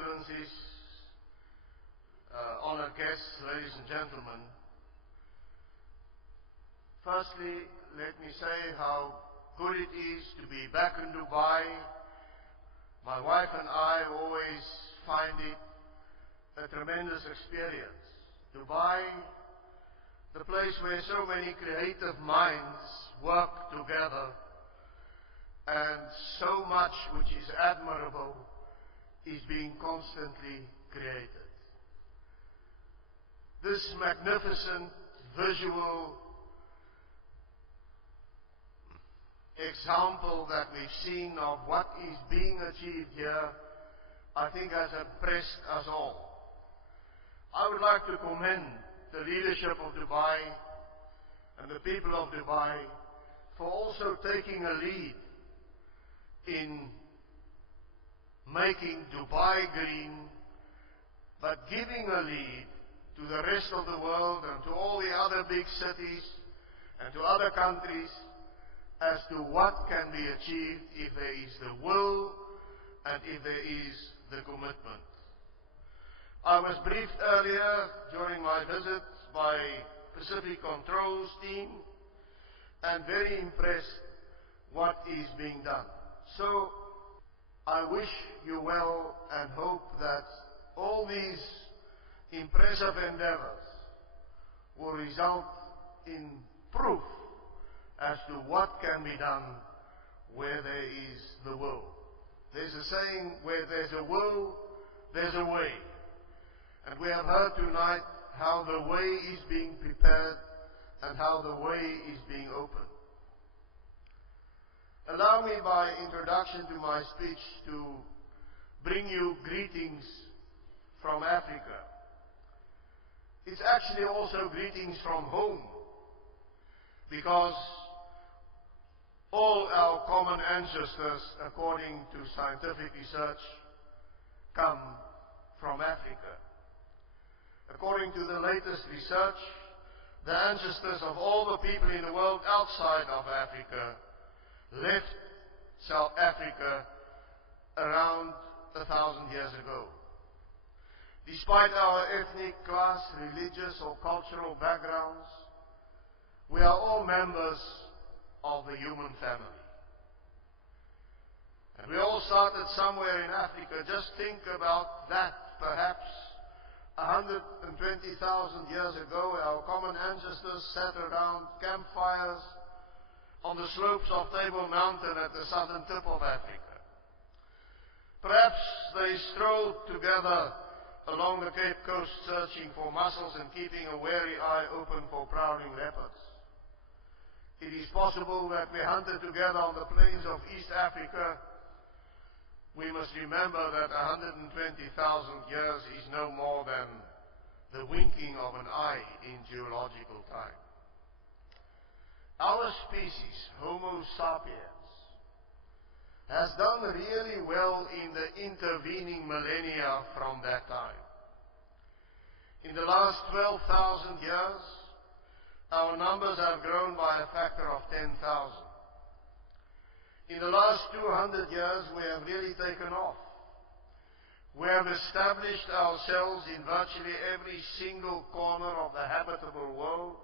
Excellencies, honored guests, ladies and gentlemen. Firstly, let me say how good it is to be back in Dubai. My wife and I always find it a tremendous experience. Dubai, the place where so many creative minds work together, and so much which is admirable is being constantly created. This magnificent visual example that we've seen of what is being achieved here, I think has impressed us all. I would like to commend the leadership of Dubai and the people of Dubai for also taking a lead in making Dubai green, but giving a lead to the rest of the world and to all the other big cities and to other countries as to what can be achieved if there is the will and if there is the commitment. I was briefed earlier during my visit by Pacific Controls team and very impressed what is being done. So I wish you well and hope that all these impressive endeavors will result in proof as to what can be done where there is the will. There's a saying, where there's a will, there's a way. And we have heard tonight how the way is being prepared and how the way is being opened. Allow me, by introduction to my speech, to bring you greetings from Africa. It's actually also greetings from home, because all our common ancestors, according to scientific research, come from Africa. According to the latest research, the ancestors of all the people in the world outside of Africa left South Africa around 1,000 years ago. Despite our ethnic, class, religious or cultural backgrounds, we are all members of the human family. And we all started somewhere in Africa. Just think about that. Perhaps 120,000 years ago, our common ancestors sat around campfires on the slopes of Table Mountain at the southern tip of Africa. Perhaps they strolled together along the Cape Coast searching for mussels and keeping a wary eye open for prowling leopards. It is possible that we hunted together on the plains of East Africa. We must remember that 120,000 years is no more than the winking of an eye in geological time. Our species, Homo sapiens, has done really well in the intervening millennia from that time. In the last 12,000 years, our numbers have grown by a factor of 10,000. In the last 200 years, we have really taken off. We have established ourselves in virtually every single corner of the habitable world,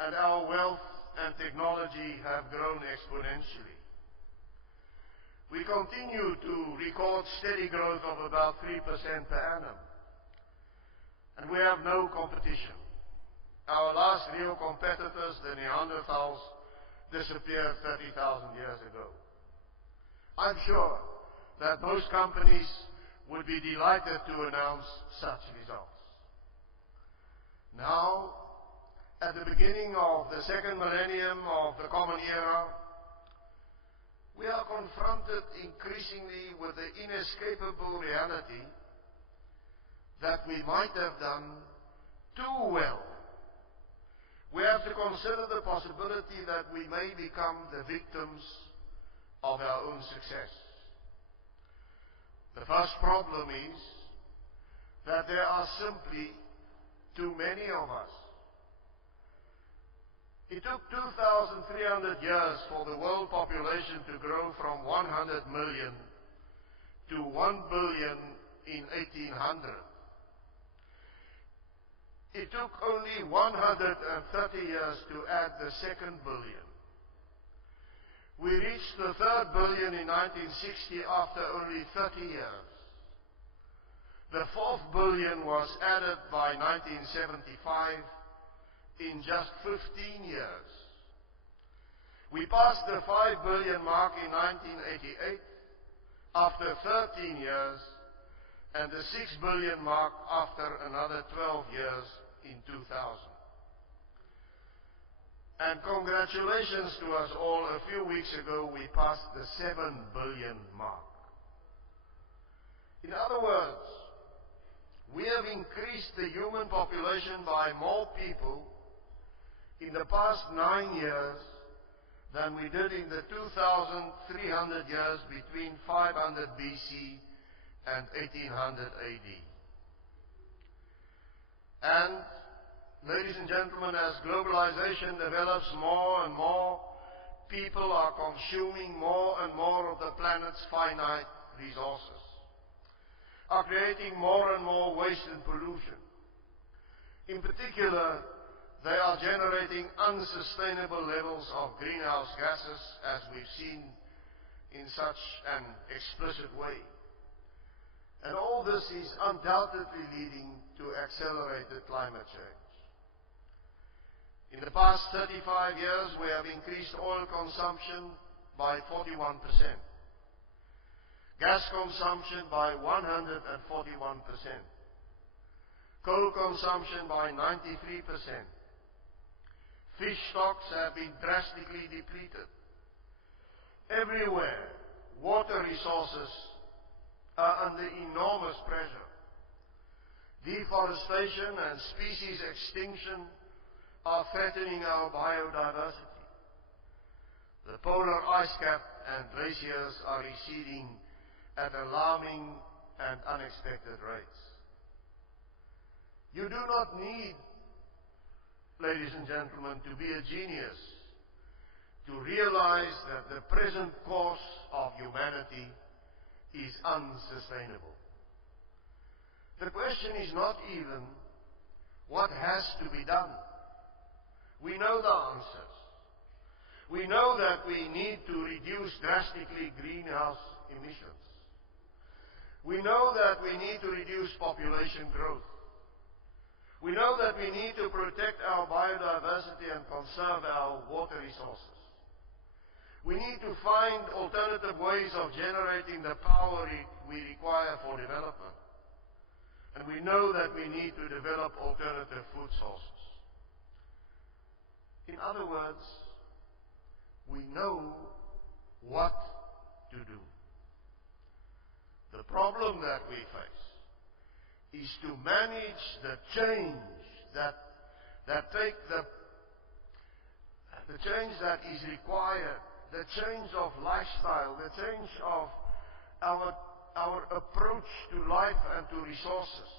and our wealth and technology have grown exponentially. We continue to record steady growth of about 3% per annum, and we have no competition. Our last real competitors, the Neanderthals, disappeared 30,000 years ago. I'm sure that most companies would be delighted to announce such results. Now, at the beginning of the second millennium of the Common Era, we are confronted increasingly with the inescapable reality that we might have done too well. We have to consider the possibility that we may become the victims of our own success. The first problem is that there are simply too many of us. It took 2,300 years for the world population to grow from 100 million to 1 billion in 1800. It took only 130 years to add the second billion. We reached the third billion in 1960 after only 30 years. The fourth billion was added by 1975 in just 15 years. We passed the 5 billion mark in 1988 after 13 years, and the 6 billion mark after another 12 years in 2000. And congratulations to us all, a few weeks ago we passed the 7 billion mark. In other words, we have increased the human population by more people in the past 9 years than we did in the 2,300 years between 500 BC and 1800 AD. And, ladies and gentlemen, as globalization develops more and more, people are consuming more and more of the planet's finite resources, are creating more and more waste and pollution. In particular, they are generating unsustainable levels of greenhouse gases, as we've seen in such an explicit way. And all this is undoubtedly leading to accelerated climate change. In the past 35 years, we have increased oil consumption by 41%, gas consumption by 141%, coal consumption by 93%. Fish stocks have been drastically depleted. Everywhere, water resources are under enormous pressure. Deforestation and species extinction are threatening our biodiversity. The polar ice cap and glaciers are receding at alarming and unexpected rates. You do not need, ladies and gentlemen, to be a genius to realize that the present course of humanity is unsustainable. The question is not even what has to be done. We know the answers. We know that we need to reduce drastically greenhouse emissions. We know that we need to reduce population growth. We know that we need to protect our biodiversity and conserve our water resources. We need to find alternative ways of generating the power we require for development. And we know that we need to develop alternative food sources. In other words, we know what to do. The problem that we face is to manage the change that is required, the change of lifestyle, the change of our approach to life and to resources.